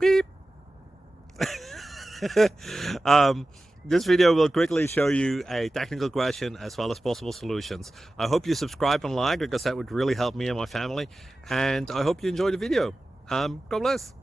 Beep. This video will quickly show you a technical question as well as possible solutions. I hope you subscribe and like, because that would really help me and my family. And I hope you enjoy the video. God bless.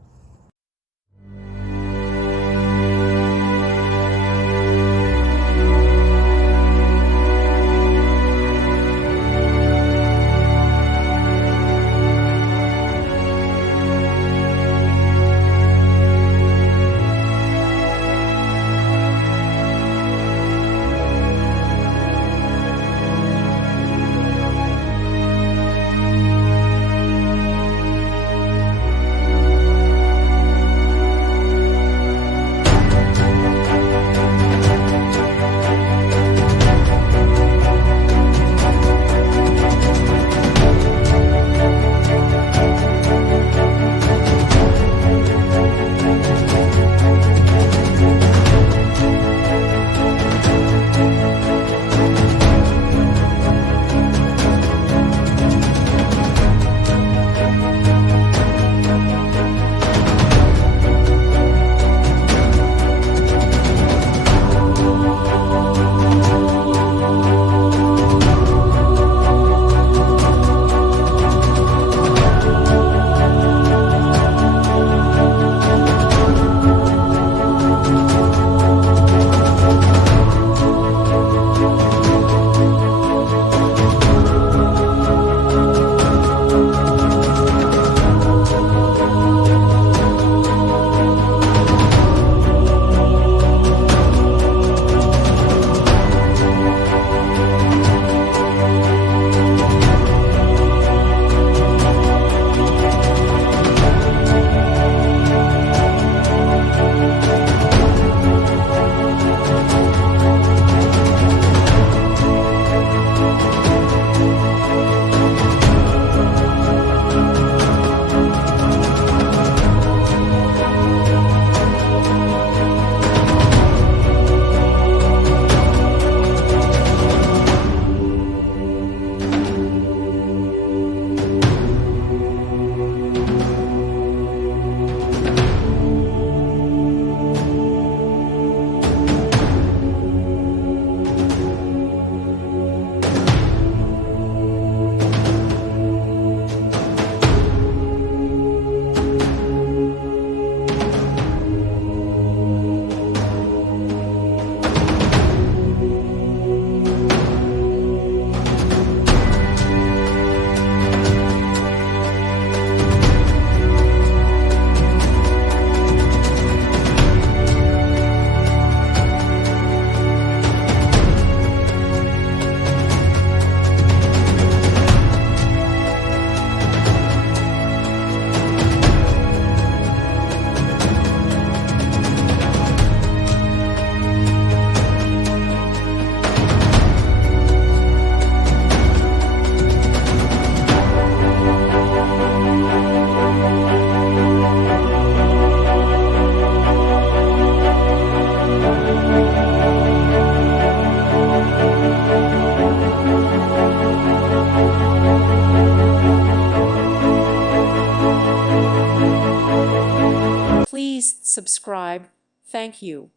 Please subscribe. Thank you.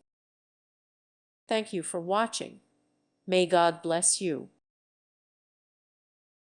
Thank you for watching. May God bless you.